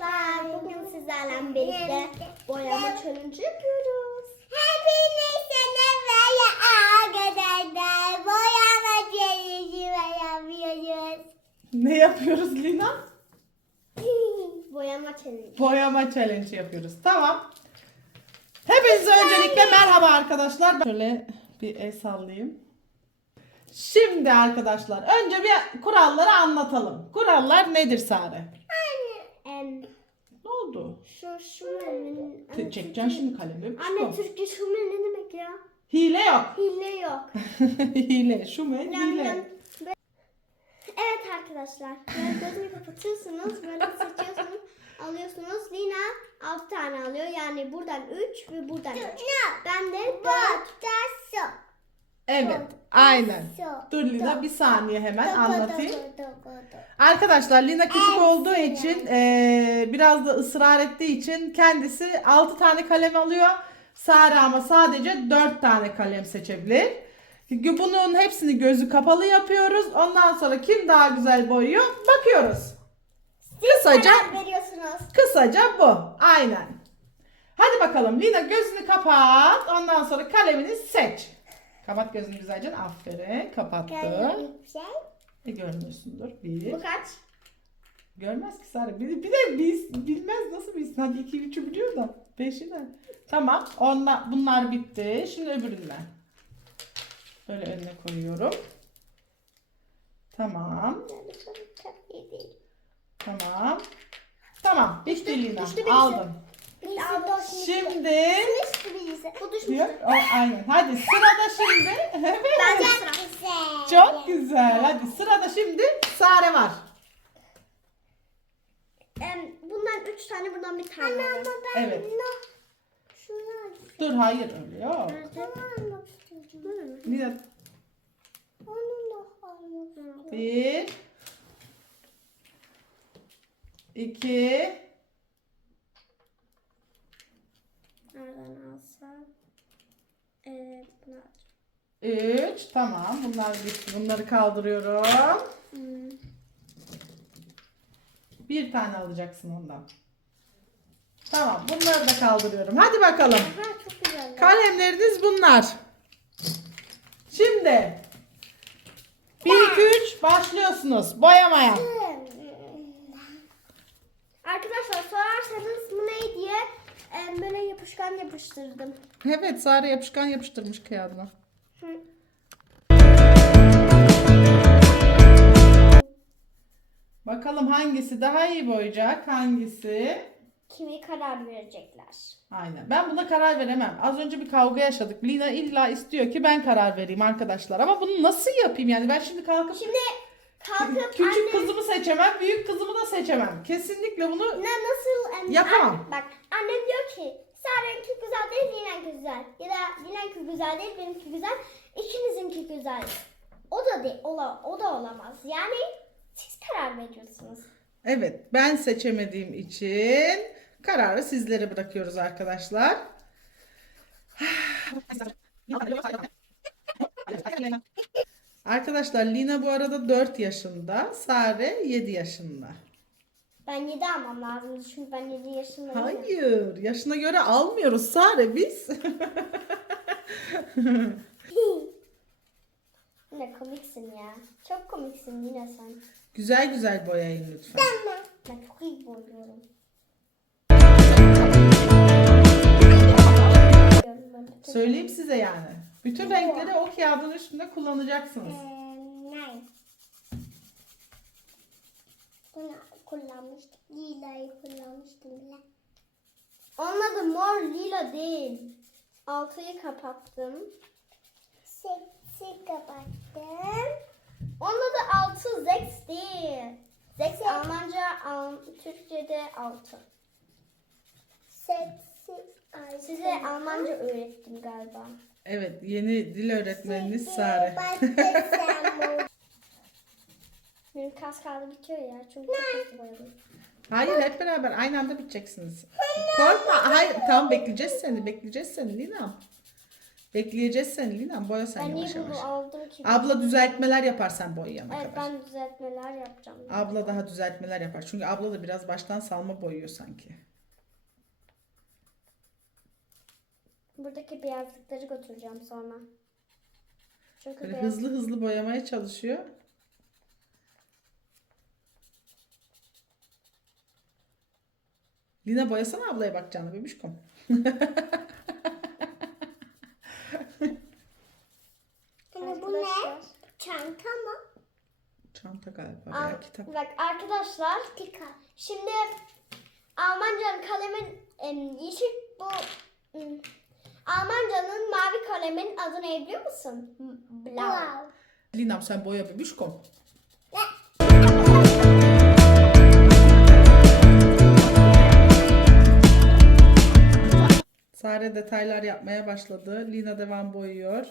arkadaşlar. Bugün sizlerle birlikte boyama challenge yapıyoruz. Hepinize merhaba arkadaşlar. Boyama challenge yapıyoruz. Ne yapıyoruz Lina? Boyama challenge. Boyama challenge yapıyoruz. Tamam. Hepinize öncelikle merhaba arkadaşlar. Şöyle bir el sallayayım. Şimdi arkadaşlar önce bir kuralları anlatalım. Kurallar nedir Sare? Em, Ne oldu? şu şumenin... Te- Çekeceksin şimdi kalemi. Anne Türkçe şumen ne demek ya? Hile yok. Hile yok. hile. Şu men Lem hile. Evet arkadaşlar. Böyle gözünü kapatıyorsunuz. Böyle seçiyorsunuz. Alıyorsunuz. Lina 6 tane alıyor. Yani buradan 3 ve buradan 3. Ben de 4. Evet. Aynen. Dur Lina bir saniye hemen anlatayım. Arkadaşlar Lina küçük olduğu için eee, biraz da ısrar ettiği için kendisi 6 tane kalem alıyor. Sare ama sadece 4 tane kalem seçebilir. Bunun hepsini gözü kapalı yapıyoruz. Ondan sonra kim daha güzel boyuyor bakıyoruz. Kısaca kısaca bu. Aynen. Hadi bakalım Lina gözünü kapat. Ondan sonra kalemini seç. Kapat gözünü güzelce. Aferin. Kapattı. Güzel. E görmüyorsundur. Bir. Bu kaç? Görmez ki Sare. Bir, bir de biz bilmez nasıl bilsin. Hadi iki üçü biliyor da. Beşi de. Tamam. Onlar, bunlar bitti. Şimdi öbürüne. Böyle önüne koyuyorum. Tamam. Tamam. Tamam. Bitti Lina. Aldım. Şimdi Birisi. Bu. Diyor. O, aynen. Hadi sırada şimdi. Evet. Bence sıra. Güzel. Çok güzel. Hadi sırada şimdi Sare var. Em, bundan 3 tane buradan bir tane. Ama alayım. ben Evet. no- şunu Dur hayır öyle yok. Nerede? almak istiyorum. Lina Onu da almak istiyorum. Bir. iki, Nereden alsam? Ee, bunu alacağım. Üç. Tamam. Bunlar bitti. Bunları kaldırıyorum. Hmm. Bir tane alacaksın ondan. Tamam. Bunları da kaldırıyorum. Hadi bakalım. Aha çok güzel. Kalemleriniz bunlar. Şimdi. Bir, iki, üç. Başlıyorsunuz. Boyamaya. Arkadaşlar sorarsanız bu ne diye em, böyle yapışkan yapıştırdım. Evet. Sare yapışkan yapıştırmış kağıdına. Hı. Bakalım hangisi daha iyi boyayacak? Hangisi? Kimi karar verecekler. Aynen. Ben buna karar veremem. Az önce bir kavga yaşadık. Lina illa istiyor ki ben karar vereyim arkadaşlar. Ama bunu nasıl yapayım yani? Ben şimdi kalkıp Şimdi kalkıp küçük anne kızımı seçemem, büyük kızımı da seçemem. Kesinlikle bunu ne nasıl em, Yapamam. an- bak annem diyor ki Saren'ki güzel değil, Lina'nki güzel. Ya da Lina'nki güzel değil, benimki güzel. İkinizinki güzel. O da değil, ola, o da olamaz. Yani siz karar veriyorsunuz. evet ben seçemediğim için kararı sizlere bırakıyoruz arkadaşlar. Arkadaşlar Lina bu arada 4 yaşında, Sare 7 yaşında. Ben 7 almam lazımdı çünkü ben 7 yaşındayım. Hayır, yaşına göre almıyoruz Sare biz. Ne komiksin ya. Çok komiksin yine sen. güzel güzel boyayın lütfen. Ben çok iyi boyuyorum. Söyleyeyim size yani. Bütün renkleri o kağıdın üstünde kullanacaksınız. Nice. Bunu kullanmıştım. Lilayı kullanmıştım bile. Onun adı mor lila değil. Altıyı kapattım. Seksi kapattım. Onun adı altı Zex değil. Zex Almanca, Al- Türkçe'de altı. Seksi. Size Almanca öğrettim galiba. Evet, yeni dil öğretmeniniz Sare. Benim kas kağıdı bitiyor ya. Çünkü çok hızlı boyadım. Hayır, hep beraber aynı anda biteceksiniz. Korkma. Hayır, tamam bekleyeceğiz seni. Bekleyeceğiz seni Lina. Bekleyeceğiz seni Lina. Boya sen Ben niye yavaş yavaş. bunu aldım ki? Abla düzeltmeler yapar sen boyayana Evet kadar. ben düzeltmeler yapacağım. Abla daha düzeltmeler yapar. Çünkü abla da biraz baştan salma boyuyor sanki. Buradaki beyazlıkları götüreceğim sonra. Çünkü Böyle beyaz... hızlı hızlı boyamaya çalışıyor. Lina boyasana ablaya bakacağını bebişkom. Hani bu ne? Arkadaşlar- Çanta mı? Çanta galiba Ar- veya kitap. Bak arkadaşlar Tika. şimdi Almancanın kalemin em, yeşil bu em, Almancanın mavi kalemin adı ne biliyor musun? M- Blau. Lina'm sen boya bebişkom. Sare detaylar yapmaya başladı. Lina devam boyuyor.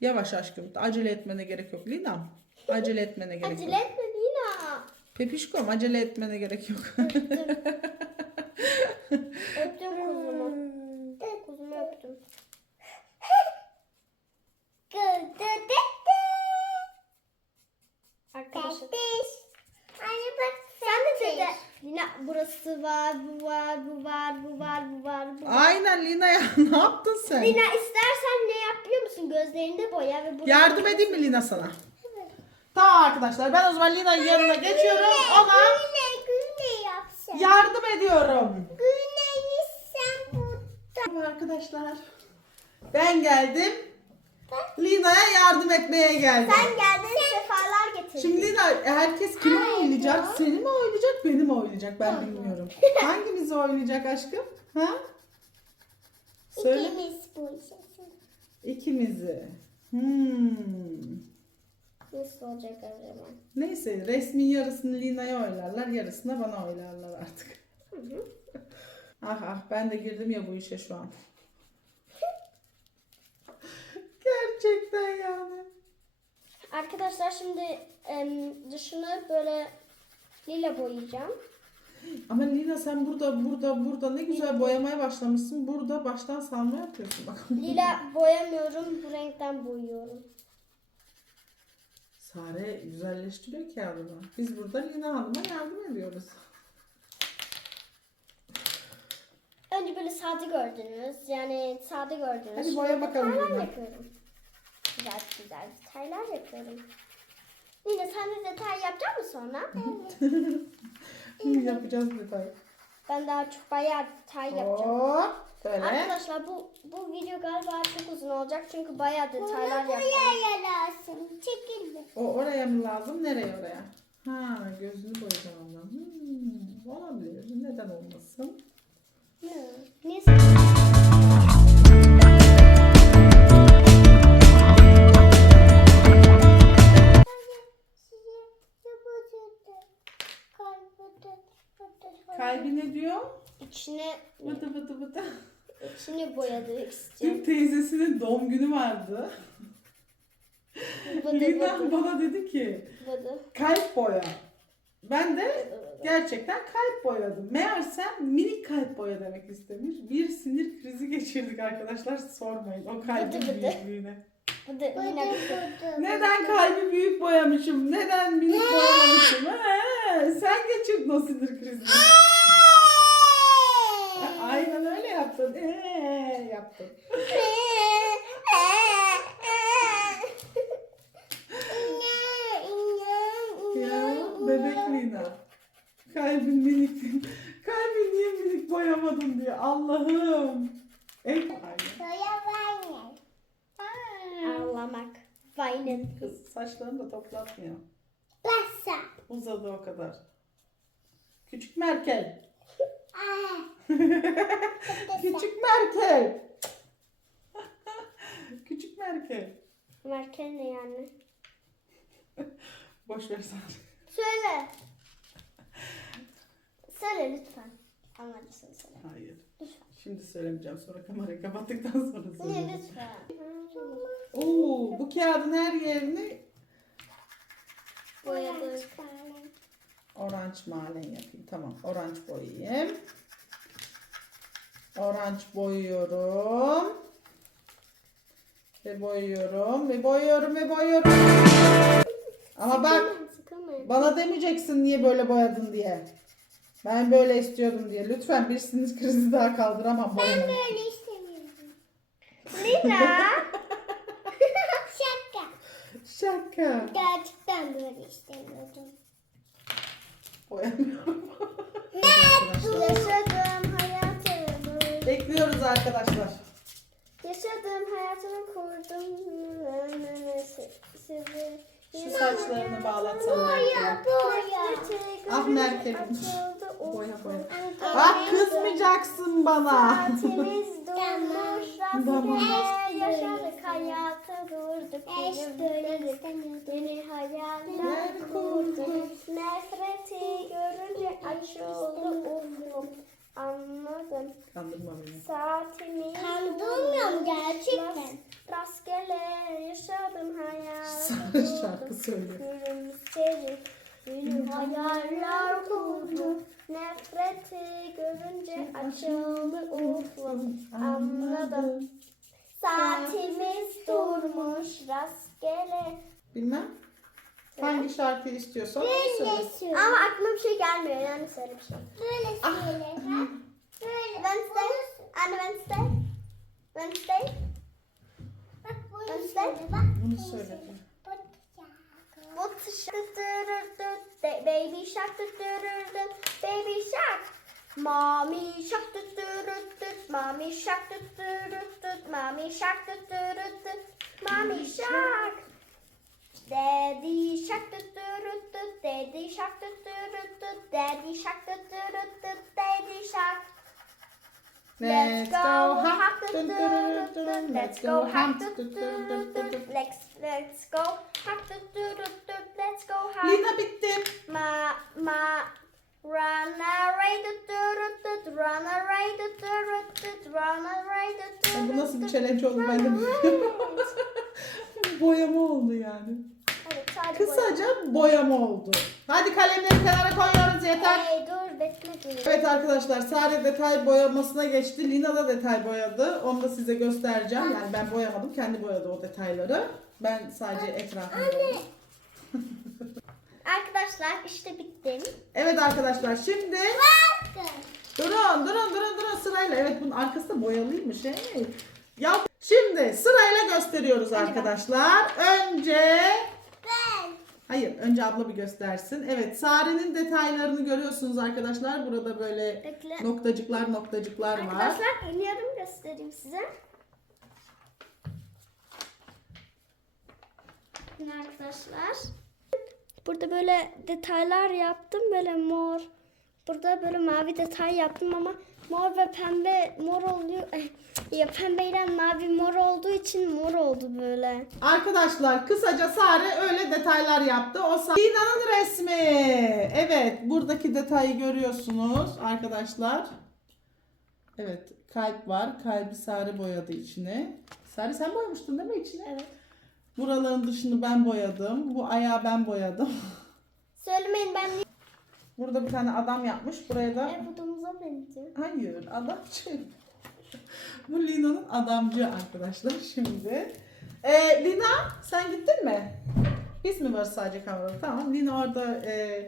Yavaş aşkım. Acele etmene gerek yok. Lina'm. Acele etmene gerek Acele yok. etme Lina. Pepişkom acele etmene gerek yok. Öptüm kuzumu. Kuzumu öptüm. Arkadaşlar. Anne bak Sen de dede. Lina burası var, bu var, bu var, bu var, bu var, bu var. Aynen Lina ya ne yaptın sen? Lina istersen ne yap biliyor musun? Gözlerinde boya ve burası. Yardım edeyim mi Lina sana? Tamam arkadaşlar ben o zaman Lina'nın yanına geçiyorum ama Güne güne yapsın. yardım ediyorum. Güneyi sen burada. Merhaba arkadaşlar. Ben geldim. Lina'ya yardım etmeye geldim. Sen geldin sefalar getirdin. Şimdi Lina herkes kimi oynayacak? Seni mi oynayacak, beni mi oynayacak? Ben bilmiyorum. Hangimizi oynayacak aşkım? Ha? Söyle. İkimiz bu işe. İkimizi. Hmm. Nasıl olacak acaba? Neyse resmin yarısını Lina'ya oylarlar, yarısını bana oylarlar artık. ah ah ben de girdim ya bu işe şu an. Gerçekten yani. Arkadaşlar şimdi em, dışını böyle lila boyayacağım. Ama Lina sen burada burada burada ne güzel boyamaya başlamışsın. Burada baştan salma yapıyorsun bak. Lila boyamıyorum, bu renkten boyuyorum. Sare güzelleştiriyor kağıdını. Biz burada Lina Hanım'a yardım ediyoruz. Önce böyle sade gördünüz. Yani sade gördünüz. Hadi Şimdi boya bakalım Lina. yapıyorum. Güzel güzel detaylar yapıyorum. Lina sen de detay yapacak mısın sonra? Yapacağız detay. Ben daha çok bayağı detay yapacağım. Hop. Böyle. Arkadaşlar bu bu video galiba çok uzun olacak çünkü bayağı detaylar yapacağım. Buraya yarasın. Çekil. O oraya mı lazım? Nereye oraya? Ha gözünü boyayacağım ondan. Hmm, olabilir. Neden olmasın? Niye? Kalbi ne diyor? İçine, Vıdı vıdı vıdı. içini boyadık istiyorum. Dün teyzesinin doğum günü vardı. Vıdı Lina vıdı bana dedi ki vıdı. kalp boya. Ben de gerçekten kalp boyadım. Meğersem minik kalp boya demek istemiş. Bir sinir krizi geçirdik arkadaşlar. Sormayın o kalbin Vıdı vıdı. büyüklüğüne. Vıdı Lina vıdı. Neden kalbi büyük boyamışım? Neden minik boyamamışım? He, sen geçirdin o sinir krizini. Aynen öyle yaptın. Yaptın. Ya bebek Lina. Kalbin minik. Kalbin niye minik boyamadın diye. Allah'ım. En Aynen. Ağlamak. Vaynen. Kız saçlarını da toplatmıyor. Basa. Uzadı o kadar. Küçük Merkel. Küçük Merkel. Küçük Merkel. Merkel ne yani? Boş ver sen. Söyle. Söyle lütfen. Anlarsın söyle. Hayır. Lütfen. Şimdi söylemeyeceğim. Sonra kamerayı kapattıktan sonra Ne söyleyeceğim. lütfen. Oo, bu kağıdın her yerini Boyadık. orange malen yapayım. Tamam. Orange boyayayım. Orange boyuyorum. Ve boyuyorum ve boyuyorum ve boyuyorum. Ama bak bana demeyeceksin niye böyle boyadın diye. Ben böyle istiyordum diye. Lütfen bir sinir krizi daha kaldıramam boyamayı. Böyle istemiyorum. Lina. Şaka. Şaka. Gerçekten böyle istemiyordum. Boyamıyorum. Yaşadığım hayatımı. Bekliyoruz arkadaşlar. Yaşadığım hayatımı kurdum. Sizi. Şu saçlarını bağlatsana. Boya boya. Ah Merkel'im. Açıldı Boya boya. Bak kızmayacaksın bana. Saatimiz durmuş. Tamam. Rastgele yaşadık hayatı durduk. Böyle istemiyordum. Yeni hayaller kurduk. Nefreti görünce açıldı ufuk. Anladım. Kandırma beni. Saatimiz Kandırmıyorum gerçekten. Rastgele yaşadım hayatı Sana şarkı söylüyor. Gülümsedik Yeni hayaller kurduk Nefreti görünce açıldı ufum Anladım Saatimiz durmuş rastgele Bilmem. Hangi şarkıyı istiyorsan onu söyle. Böyle söyle. Ama aklıma bir şey gelmiyor yani söyle bir şey Böyle söyle. ha? Böyle. Wednesday Anne Wednesday Wednesday Bak böyle Wednesday. söyle. Bunu söyle. What shark baby shark baby shark mommy shark mommy shark mommy shark mommy shark daddy shark daddy shark daddy shark daddy shark Let's go hop. Let's go hop. Let's let's go Let's go hop. Lina bitti. Ma ma run away dun, dun, dun, dun. run away dun, dun, dun. run away dun, dun, Ya bu nasıl bir challenge oldu ben de bilmiyorum. Boyama oldu yani. Evet, sadece. Kısaca boyama oldu. Hadi kalemleri kenara koyuyoruz yeter. Hey, dur bekle dur. Evet arkadaşlar Sare detay boyamasına geçti. Lina da detay boyadı. Onu da size göstereceğim. Yani ben boyamadım. Kendi boyadı o detayları. Ben sadece etrafını boyadım. Arkadaşlar işte bittim. Evet arkadaşlar şimdi Bakın. durun durun durun durun sırayla. Evet bunun arkası da boyalıymış. Hey. Ya şimdi sırayla gösteriyoruz arkadaşlar. Önce Ben. Hayır, önce abla bir göstersin. Evet, Sare'nin detaylarını görüyorsunuz arkadaşlar. Burada böyle Bekle. noktacıklar noktacıklar var. Arkadaşlar yarım göstereyim size. Bakın arkadaşlar. Burada böyle detaylar yaptım böyle mor. Burada böyle mavi detay yaptım ama mor ve pembe mor oluyor. Ya pembeyle mavi mor olduğu için mor oldu böyle. Arkadaşlar kısaca Sare öyle detaylar yaptı. O Sa- Lina'nın resmi. Evet, buradaki detayı görüyorsunuz arkadaşlar. Evet, kalp var. Kalbi Sare boyadı içine. Sare sen boyamıştın değil mi içine? Evet. Buraların dışını ben boyadım. Bu ayağı ben boyadım. Söylemeyin ben Burada bir tane adam yapmış. Buraya da niye budumuza benziyor. Hayır, adamcı. Bu Lina'nın adamcı arkadaşlar şimdi. Ee, Lina sen gittin mi? Biz mi varız sadece kamerada? Tamam. Lina orada e,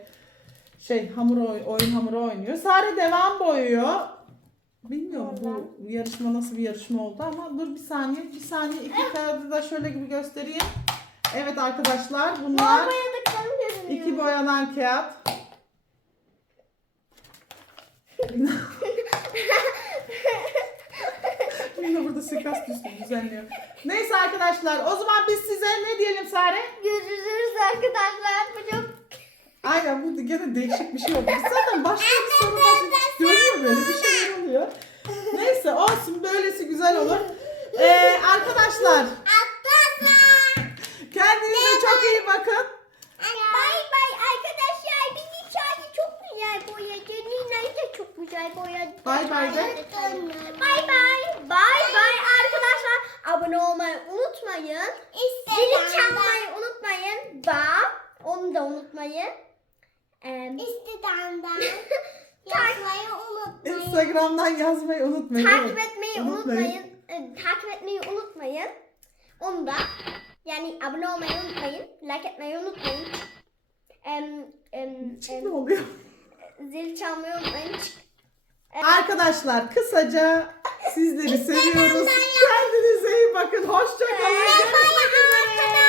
şey hamur oy- oyun hamuru oynuyor. Sare devam boyuyor. Bilmiyorum bu yarışma nasıl bir yarışma oldu ama dur bir saniye. Bir saniye iki kağıdı da şöyle gibi göstereyim. Evet arkadaşlar bunlar Mor boyadıklarım görünüyor. iki boyanan kağıt. Lina burada suikast üstü düzenliyor. Neyse arkadaşlar o zaman biz size ne diyelim Sare? Görüşürüz arkadaşlar. Bu çok Aynen bu gene değişik bir şey oldu. Biz zaten başka bir soru başka böyle bir şeyler oluyor. Neyse olsun böylesi güzel olur. Ee, arkadaşlar kendinize çok iyi bakın. Bay bay arkadaşlar. Bizim çayı çok güzel boyadı. Nina'yı da çok güzel boyadı. Bay bay de. Bay bay. Bay bay arkadaşlar. Abone olmayı unutmayın. Zili çalmayı unutmayın. Bak. Onu da unutmayın. Ee, İstediğimden. Yazmayı unutmayın. Instagram'dan yazmayı unutmayın. takip etmeyi unutmayın. unutmayın. Ee, takip etmeyi unutmayın. Onu da yani abone olmayı unutmayın. Like etmeyi unutmayın. Em, em, em, mi oluyor? zil çalmayı unutmayın. Arkadaşlar kısaca sizleri seviyoruz. Kendinize iyi bakın. Hoşçakalın. Görüşmek üzere.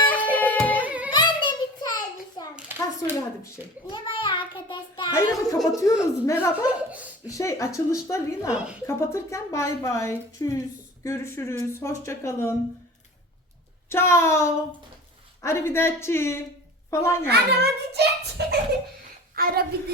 Söyle hadi bir şey. Var arkadaşlar? Hayır ama kapatıyoruz. Merhaba. Şey açılışta Lina. Kapatırken bay bay. Tschüss. Görüşürüz. Hoşça kalın. Ciao. Arrivederci. Falan yani. Diyecek. Araba